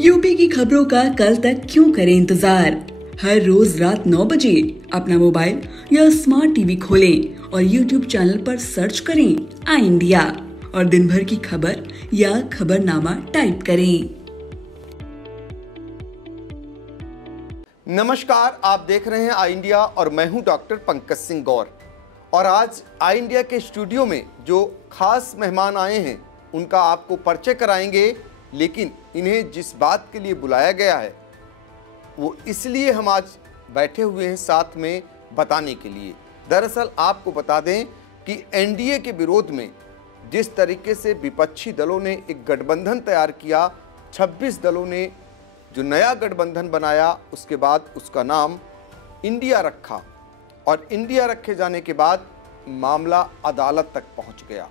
UP की खबरों का कल तक क्यों करें इंतजार। हर रोज रात 9 बजे अपना मोबाइल या स्मार्ट टीवी खोलें और यूट्यूब चैनल पर सर्च करें आई इंडिया और दिन भर की खबर या खबरनामा टाइप करें। नमस्कार, आप देख रहे हैं आई इंडिया और मैं हूं डॉक्टर पंकज सिंह गौर। और आज आई इंडिया के स्टूडियो में जो खास मेहमान आए हैं उनका आपको परिचय कराएंगे, लेकिन इन्हें जिस बात के लिए बुलाया गया है वो इसलिए हम आज बैठे हुए हैं साथ में बताने के लिए। दरअसल आपको बता दें कि एनडीए के विरोध में जिस तरीके से विपक्षी दलों ने एक गठबंधन तैयार किया, 26 दलों ने जो नया गठबंधन बनाया, उसके बाद उसका नाम इंडिया रखा और इंडिया रखे जाने के बाद मामला अदालत तक पहुंच गया।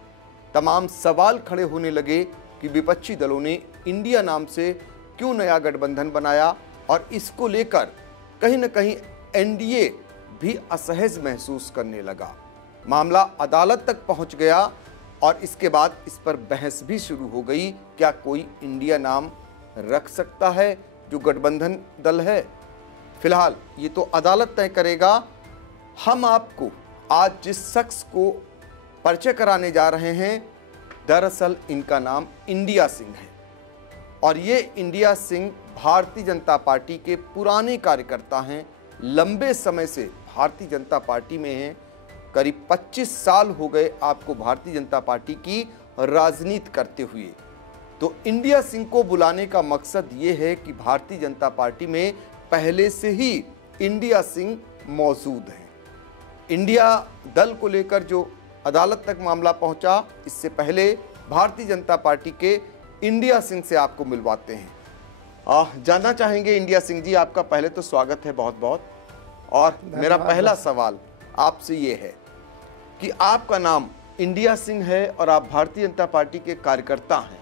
तमाम सवाल खड़े होने लगे कि विपक्षी दलों ने इंडिया नाम से क्यों नया गठबंधन बनाया और इसको लेकर कहीं न कहीं एनडीए भी असहज महसूस करने लगा। मामला अदालत तक पहुंच गया और इसके बाद इस पर बहस भी शुरू हो गई, क्या कोई इंडिया नाम रख सकता है जो गठबंधन दल है। फिलहाल ये तो अदालत तय करेगा। हम आपको आज जिस शख्स को परिचय कराने जा रहे हैं, दरअसल इनका नाम इंडिया सिंह है और ये इंडिया सिंह भारतीय जनता पार्टी के पुराने कार्यकर्ता हैं। लंबे समय से भारतीय जनता पार्टी में हैं, करीब 25 साल हो गए आपको भारतीय जनता पार्टी की राजनीति करते हुए। तो इंडिया सिंह को बुलाने का मकसद ये है कि भारतीय जनता पार्टी में पहले से ही इंडिया सिंह मौजूद हैं। इंडिया दल को लेकर जो अदालत तक मामला पहुंचा, इससे पहले भारतीय जनता पार्टी के इंडिया सिंह से आपको मिलवाते हैं। जानना चाहेंगे इंडिया सिंह जी, आपका पहले तो स्वागत है बहुत बहुत। और मेरा पहला सवाल आपसे ये है कि आपका नाम इंडिया सिंह है और आप भारतीय जनता पार्टी के कार्यकर्ता हैं,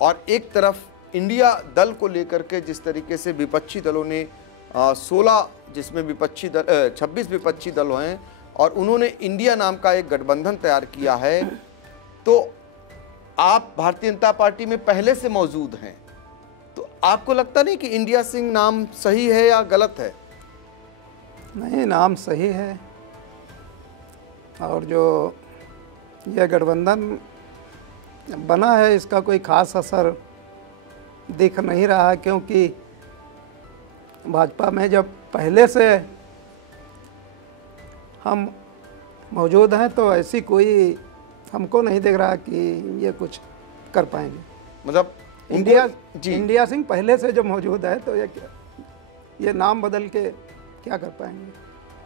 और एक तरफ इंडिया दल को लेकर के जिस तरीके से विपक्षी दलों ने 16 जिसमें 26 विपक्षी दल हैं और उन्होंने इंडिया नाम का एक गठबंधन तैयार किया है, तो आप भारतीय जनता पार्टी में पहले से मौजूद हैं, तो आपको लगता नहीं कि इंडिया सिंह नाम सही है या गलत है? नहीं, नाम सही है। और जो यह गठबंधन बना है इसका कोई खास असर दिख नहीं रहा, क्योंकि भाजपा में जब पहले से हम मौजूद हैं तो ऐसी कोई हमको नहीं दिख रहा कि ये कुछ कर पाएंगे। मतलब इंडिया सिंह पहले से जब मौजूद है तो ये नाम बदल के क्या कर पाएंगे?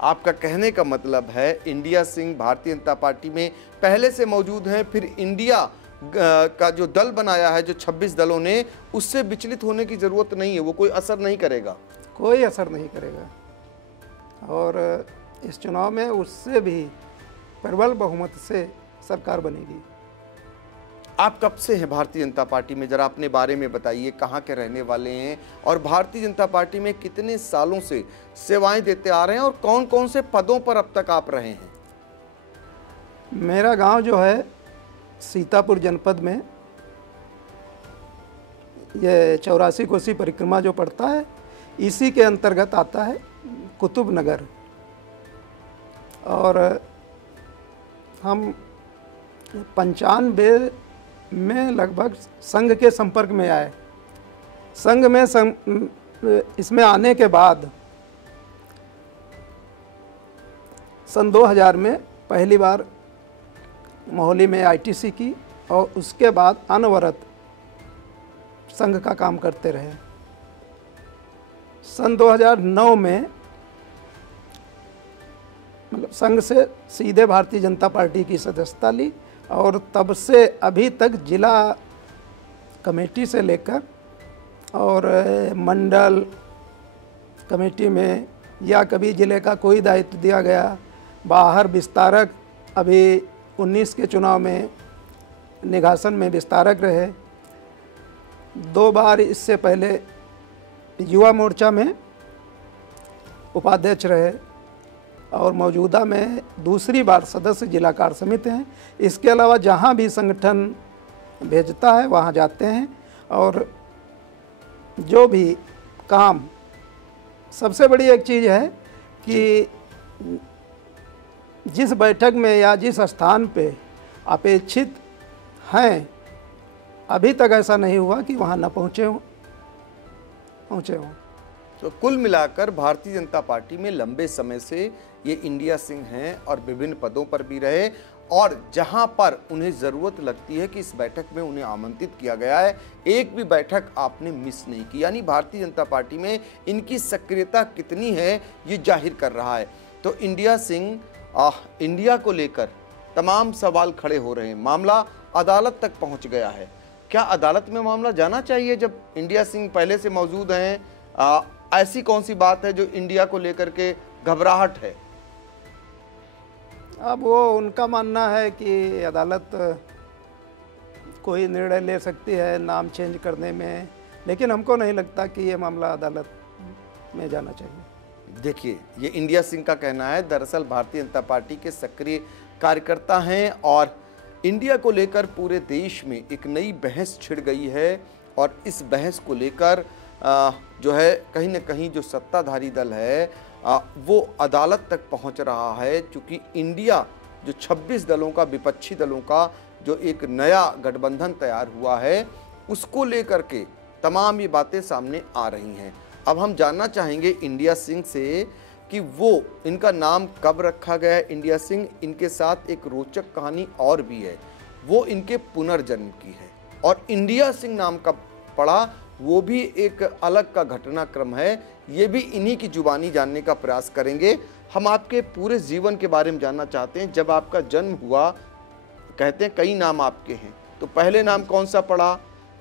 आपका कहने का मतलब है इंडिया सिंह भारतीय जनता पार्टी में पहले से मौजूद हैं, फिर इंडिया का जो दल बनाया है, जो 26 दलों ने, उससे विचलित होने की जरूरत नहीं है, वो कोई असर नहीं करेगा? कोई असर नहीं करेगा। और इस चुनाव में उससे भी प्रबल बहुमत से सरकार बनेगी। आप कब से हैं भारतीय जनता पार्टी में, जरा अपने बारे में बताइए, कहाँ के रहने वाले हैं और भारतीय जनता पार्टी में कितने सालों से सेवाएं देते आ रहे हैं और कौन कौन से पदों पर अब तक आप रहे हैं? मेरा गांव जो है सीतापुर जनपद में, ये 84 कोसी परिक्रमा जो पड़ता है इसी के अंतर्गत आता है कुतुब नगर। और हम 95 में लगभग संघ के संपर्क में आए। संघ में इसमें आने के बाद सन 2000 में पहली बार मोहाली में आईटीसी की और उसके बाद अनवरत संघ का काम करते रहे। सन 2009 में मतलब संघ से सीधे भारतीय जनता पार्टी की सदस्यता ली और तब से अभी तक जिला कमेटी से लेकर और मंडल कमेटी में या कभी जिले का कोई दायित्व दिया गया, बाहर विस्तारक, अभी 19 के चुनाव में निघासन में विस्तारक रहे, 2 बार इससे पहले युवा मोर्चा में उपाध्यक्ष रहे और मौजूदा में दूसरी बार सदस्य जिला कार्य समिति हैं। इसके अलावा जहाँ भी संगठन भेजता है वहाँ जाते हैं और जो भी काम, सबसे बड़ी एक चीज़ है कि जिस बैठक में या जिस स्थान पे अपेक्षित हैं, अभी तक ऐसा नहीं हुआ कि वहाँ न पहुँचे हों। तो कुल मिलाकर भारतीय जनता पार्टी में लंबे समय से ये इंडिया सिंह हैं और विभिन्न पदों पर भी रहे, और जहां पर उन्हें ज़रूरत लगती है कि इस बैठक में उन्हें आमंत्रित किया गया है, एक भी बैठक आपने मिस नहीं की। यानी भारतीय जनता पार्टी में इनकी सक्रियता कितनी है ये जाहिर कर रहा है। तो इंडिया सिंह, इंडिया को लेकर तमाम सवाल खड़े हो रहे हैं। मामला अदालत तक पहुंच गया है। क्या अदालत में मामला जाना चाहिए जब इंडिया सिंह पहले से मौजूद हैं? ऐसी कौन सी बात है जो इंडिया को लेकर के घबराहट है? अब वो उनका मानना है कि अदालत कोई निर्णय ले सकती है नाम चेंज करने में, लेकिन हमको नहीं लगता कि ये मामला अदालत में जाना चाहिए। देखिए, ये इंडिया सिंह का कहना है। दरअसल भारतीय जनता पार्टी के सक्रिय कार्यकर्ता हैं और इंडिया को लेकर पूरे देश में एक नई बहस छिड़ गई है, और इस बहस को लेकर जो है कहीं न कहीं जो सत्ताधारी दल है वो अदालत तक पहुंच रहा है, क्योंकि इंडिया जो 26 दलों का, विपक्षी दलों का जो एक नया गठबंधन तैयार हुआ है, उसको लेकर के तमाम ये बातें सामने आ रही हैं। अब हम जानना चाहेंगे इंडिया सिंह से कि वो, इनका नाम कब रखा गया है इंडिया सिंह। इनके साथ एक रोचक कहानी और भी है, वो इनके पुनर्जन्म की है, और इंडिया सिंह नाम कब पड़ा वो भी एक अलग का घटनाक्रम है। ये भी इन्हीं की जुबानी जानने का प्रयास करेंगे। हम आपके पूरे जीवन के बारे में जानना चाहते हैं। जब आपका जन्म हुआ, कहते हैं कई नाम आपके हैं, तो पहले नाम कौन सा पड़ा,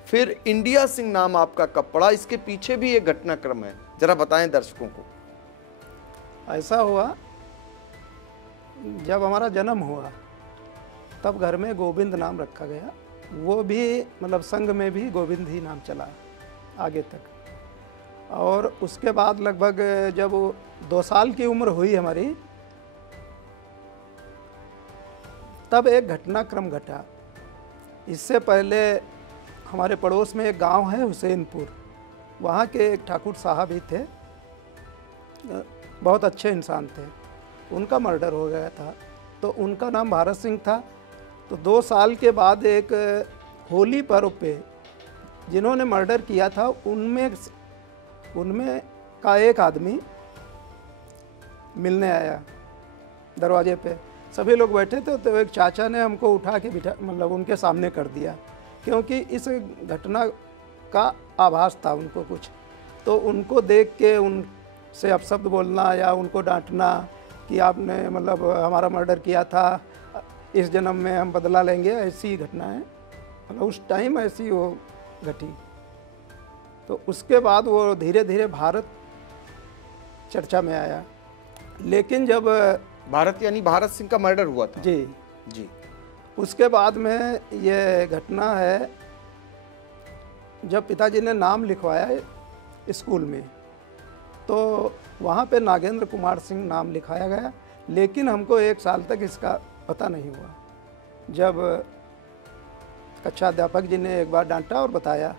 फिर इंडिया सिंह नाम आपका कब पड़ा? इसके पीछे भी एक घटनाक्रम है, जरा बताएं दर्शकों को। ऐसा हुआ, जब हमारा जन्म हुआ तब घर में गोविंद नाम रखा गया। वो भी मतलब संघ में भी गोविंद ही नाम चला आगे तक। और उसके बाद लगभग जब 2 साल की उम्र हुई हमारी, तब एक घटनाक्रम घटा। इससे पहले हमारे पड़ोस में एक गांव है हुसैनपुर, वहाँ के एक ठाकुर साहब ही थे, बहुत अच्छे इंसान थे। उनका मर्डर हो गया था, तो उनका नाम भारत सिंह था। तो 2 साल के बाद एक होली पर्व पे जिन्होंने मर्डर किया था, उनमें का एक आदमी मिलने आया दरवाजे पे। सभी लोग बैठे थे, तो एक चाचा ने हमको उठा के बिठा, मतलब उनके सामने कर दिया, क्योंकि इस घटना का आभास था उनको कुछ। तो उनको देख के उनसे अपशब्द बोलना या उनको डांटना कि आपने मतलब हमारा मर्डर किया था, इस जन्म में हम बदला लेंगे, ऐसी घटना है। मतलब उस टाइम ऐसी वो घटी। तो उसके बाद वो धीरे धीरे भारत चर्चा में आया। लेकिन जब भारत यानी भारत सिंह का मर्डर हुआ था, जी जी, उसके बाद में ये घटना है, जब पिताजी ने नाम लिखवाया स्कूल में, तो वहाँ पे नागेंद्र कुमार सिंह नाम लिखाया गया। लेकिन हमको 1 साल तक इसका पता नहीं हुआ। जब कक्षा अध्यापक जी ने एक बार डांटा और बताया,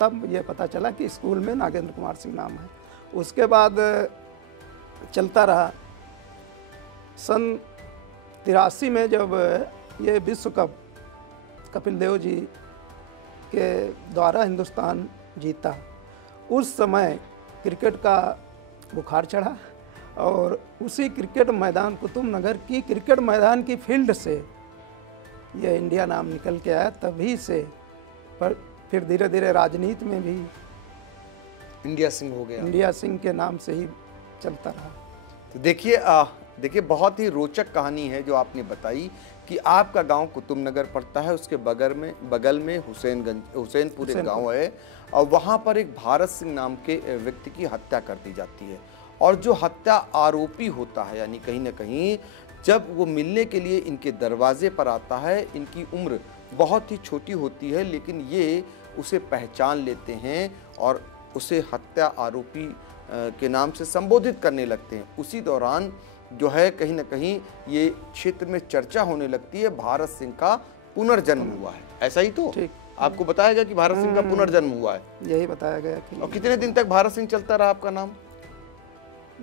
तब ये पता चला कि स्कूल में नागेंद्र कुमार सिंह नाम है। उसके बाद चलता रहा। सन 83 में जब ये विश्व कप कपिल देव जी के द्वारा हिंदुस्तान जीता, उस समय क्रिकेट का बुखार चढ़ा, और उसी क्रिकेट मैदान, कुतुब नगर की क्रिकेट मैदान की फील्ड से ये इंडिया नाम निकल के आया। तभी से पर फिर धीरे धीरे राजनीति में भी इंडिया सिंह हो गया। इंडिया सिंह के नाम से ही चलता रहा। तो देखिए बहुत ही रोचक कहानी है जो आपने बताई कि आपका गांव कुतुब नगर पड़ता है, उसके बगल में हुसैनपुर एक गांव है, और वहां पर एक भारत सिंह नाम के व्यक्ति की हत्या कर दी जाती है। और जो हत्या आरोपी होता है, यानी कहीं ना कहीं जब वो मिलने के लिए इनके दरवाजे पर आता है, इनकी उम्र बहुत ही छोटी होती है, लेकिन ये उसे पहचान लेते हैं और उसे हत्या आरोपी के नाम से संबोधित करने लगते हैं। उसी दौरान जो है कहीं ना कहीं ये क्षेत्र में चर्चा होने लगती है, भारत सिंह का पुनर्जन्म हुआ है। ऐसा ही तो? ठीक। आपको बताया गया कि भारत सिंह का पुनर्जन्म हुआ है? यही बताया गया कि। और कितने दिन तक भारत सिंह चलता रहा आपका नाम?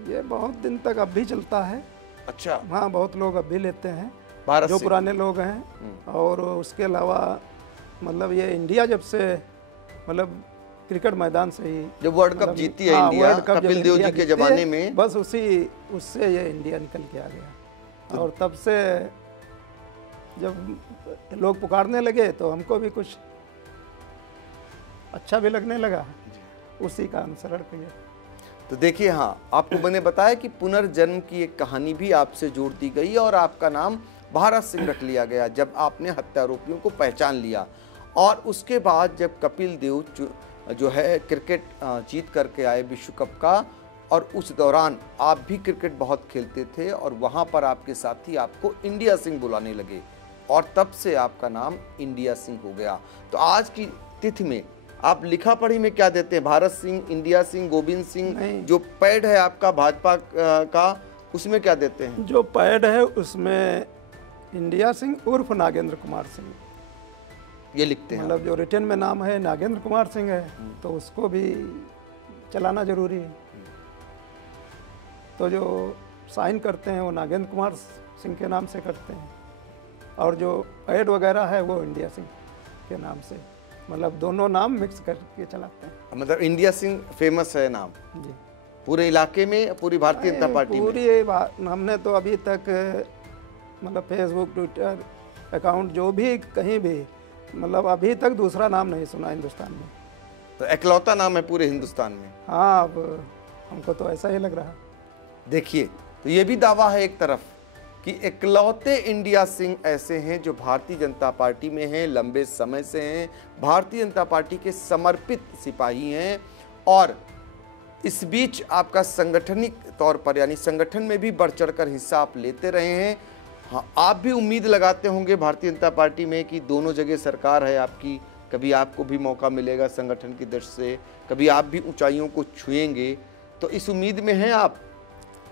ये बहुत दिन तक अब भी चलता है। अच्छा। हाँ, बहुत लोग अब भी लेते हैं भारत जो सिंह। पुराने लोग हैं। और उसके अलावा मतलब ये इंडिया जब से मतलब क्रिकेट मैदान से ही जब वर्ल्ड कप जीती है इंडिया कपिल देव जी के जमाने में, बस उससे ये इंडिया निकल के आ गया। और तब से जब लोग पुकारने लगे तो हमको भी कुछ अच्छा भी लगने लगा, उसी का अनुसरण किया। तो देखिए, हाँ, आपको मैंने बताया कि पुनर्जन्म की एक कहानी भी आपसे जोड़ दी गई और आपका नाम भारत सिंह रख लिया गया जब आपने हत्यारोपियों को पहचान लिया। और उसके बाद जब कपिल देव जो है क्रिकेट जीत करके आए विश्व कप का, और उस दौरान आप भी क्रिकेट बहुत खेलते थे और वहाँ पर आपके साथी आपको इंडिया सिंह बुलाने लगे और तब से आपका नाम इंडिया सिंह हो गया। तो आज की तिथि में आप लिखा पढ़ी में क्या देते हैं? भारत सिंह, इंडिया सिंह, गोविंद सिंह, जो पैड है आपका भाजपा का उसमें क्या देते हैं? जो पैड है उसमें इंडिया सिंह उर्फ नागेंद्र कुमार सिंह ये लिखते हैं। मतलब जो रिटर्न में नाम है नागेंद्र कुमार सिंह है, तो उसको भी चलाना जरूरी है। तो जो साइन करते हैं वो नागेंद्र कुमार सिंह के नाम से करते हैं और जो पैड वगैरह है वो इंडिया सिंह के नाम से, मतलब दोनों नाम मिक्स करके चलाते हैं। मतलब इंडिया सिंह फेमस है नाम जी पूरे इलाके में, पूरी भारतीय जनता पार्टी में? पूरी हमने तो अभी तक मतलब फेसबुक, ट्विटर अकाउंट जो भी कहीं भी मतलब अभी तक दूसरा नाम नहीं सुना हिंदुस्तान में। तो इकलौता नाम है पूरे हिंदुस्तान में? हाँ, अब हमको तो ऐसा ही लग रहा। देखिए, तो ये भी दावा है एक तरफ कि इकलौते इंडिया सिंह ऐसे हैं जो भारतीय जनता पार्टी में हैं, लंबे समय से हैं, भारतीय जनता पार्टी के समर्पित सिपाही हैं और इस बीच आपका संगठनिक तौर पर यानी संगठन में भी बढ़ चढ़कर हिस्सा आप लेते रहे हैं। हाँ, आप भी उम्मीद लगाते होंगे भारतीय जनता पार्टी में कि दोनों जगह सरकार है आपकी, कभी आपको भी मौका मिलेगा संगठन की दृष्टि से, कभी आप भी ऊंचाइयों को छुएंगे, तो इस उम्मीद में हैं आप?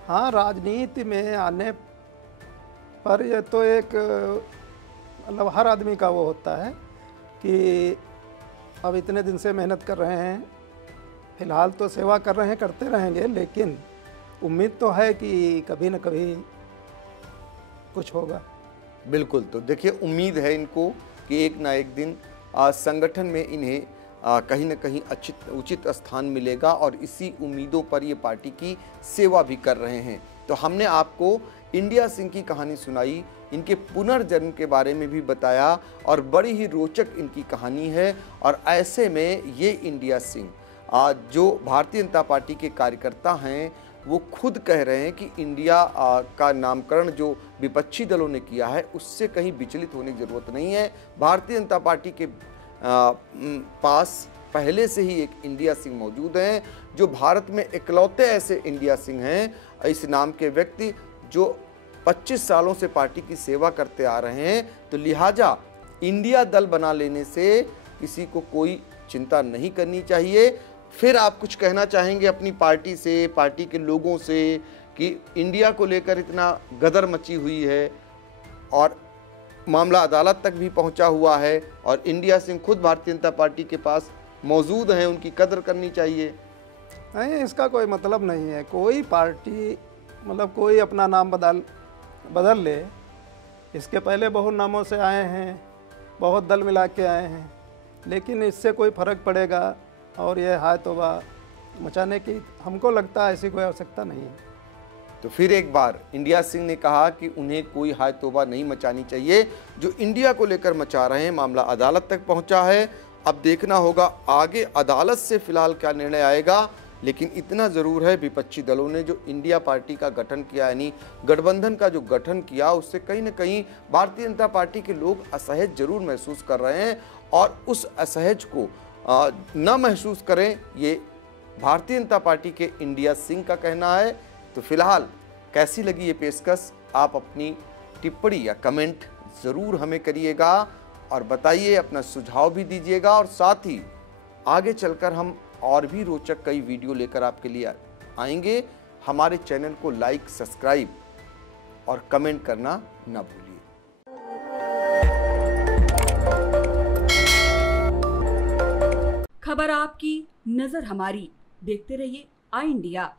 हाँ, राजनीति में आने पर ये तो एक मतलब हर आदमी का वो होता है कि अब इतने दिन से मेहनत कर रहे हैं, फिलहाल तो सेवा कर रहे हैं, करते रहेंगे, लेकिन उम्मीद तो है कि कभी न कभी कुछ होगा। बिल्कुल। तो देखिए, उम्मीद है इनको कि एक ना एक दिन संगठन में इन्हें कहीं न कहीं उचित स्थान मिलेगा और इसी उम्मीदों पर ये पार्टी की सेवा भी कर रहे हैं। तो हमने आपको इंडिया सिंह की कहानी सुनाई, इनके पुनर्जन्म के बारे में भी बताया और बड़ी ही रोचक इनकी कहानी है। और ऐसे में ये इंडिया सिंह जो भारतीय जनता पार्टी के कार्यकर्ता हैं वो खुद कह रहे हैं कि इंडिया का नामकरण जो विपक्षी दलों ने किया है उससे कहीं विचलित होने की ज़रूरत नहीं है। भारतीय जनता पार्टी के पास पहले से ही एक इंडिया सिंह मौजूद हैं जो भारत में इकलौते ऐसे इंडिया सिंह हैं इस नाम के व्यक्ति जो 25 सालों से पार्टी की सेवा करते आ रहे हैं। तो लिहाजा इंडिया दल बना लेने से किसी को कोई चिंता नहीं करनी चाहिए। फिर आप कुछ कहना चाहेंगे अपनी पार्टी से, पार्टी के लोगों से कि इंडिया को लेकर इतना गदर मची हुई है और मामला अदालत तक भी पहुंचा हुआ है और इंडिया सिंह खुद भारतीय जनता पार्टी के पास मौजूद हैं, उनकी कदर करनी चाहिए? नहीं, इसका कोई मतलब नहीं है। कोई पार्टी मतलब कोई अपना नाम बदल ले, इसके पहले बहुत नामों से आए हैं, बहुत दल मिला के आए हैं, लेकिन इससे कोई फ़र्क पड़ेगा और ये हाय तौबा मचाने की हमको लगता है ऐसी कोई आवश्यकता नहीं है। तो फिर एक बार इंडिया सिंह ने कहा कि उन्हें कोई हाय तौबा नहीं मचानी चाहिए, जो इंडिया को लेकर मचा रहे हैं मामला अदालत तक पहुंचा है। अब देखना होगा आगे अदालत से फिलहाल क्या निर्णय आएगा, लेकिन इतना ज़रूर है विपक्षी दलों ने जो इंडिया पार्टी का गठन किया यानी गठबंधन का जो गठन किया उससे कहीं ना कहीं भारतीय जनता पार्टी के लोग असहज जरूर महसूस कर रहे हैं और उस असहज को न महसूस करें, ये भारतीय जनता पार्टी के इंडिया सिंह का कहना है। तो फिलहाल कैसी लगी ये पेशकश, आप अपनी टिप्पणी या कमेंट ज़रूर हमें करिएगा और बताइए, अपना सुझाव भी दीजिएगा और साथ ही आगे चलकर हम और भी रोचक कई वीडियो लेकर आपके लिए आएंगे। हमारे चैनल को लाइक, सब्सक्राइब और कमेंट करना न भूलिए। खबर आपकी, नजर हमारी। देखते रहिए आई इंडिया।